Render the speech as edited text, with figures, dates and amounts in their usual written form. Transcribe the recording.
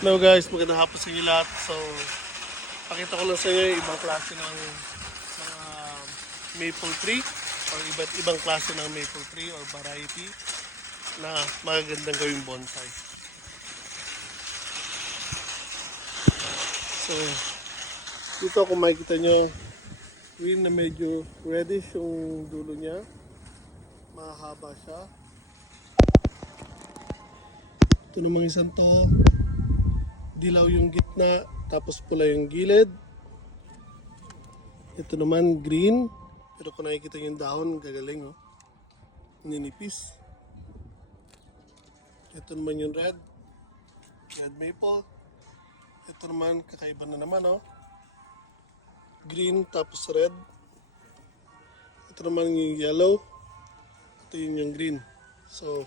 Hello guys, magandang hapon sa inyo lahat. So, pakita ko lang sa inyo yung ibang klase ng mga maple tree or iba't ibang klase ng maple tree or variety na magagandang gawing bonsai. So, dito kung makikita nyo, green na medyo reddish yung dulo niya. Mahaba siya. Ito namang isang to. Dilaw yung gitna, tapos pula yung gilid. Ito naman green, pero kung nakikita yung dahon, gagaling oh. Ninipis. Ito naman yung red maple. Ito naman, kakaiba na naman oh. Green tapos red. Ito naman yung yellow. Ito yun yung green. So,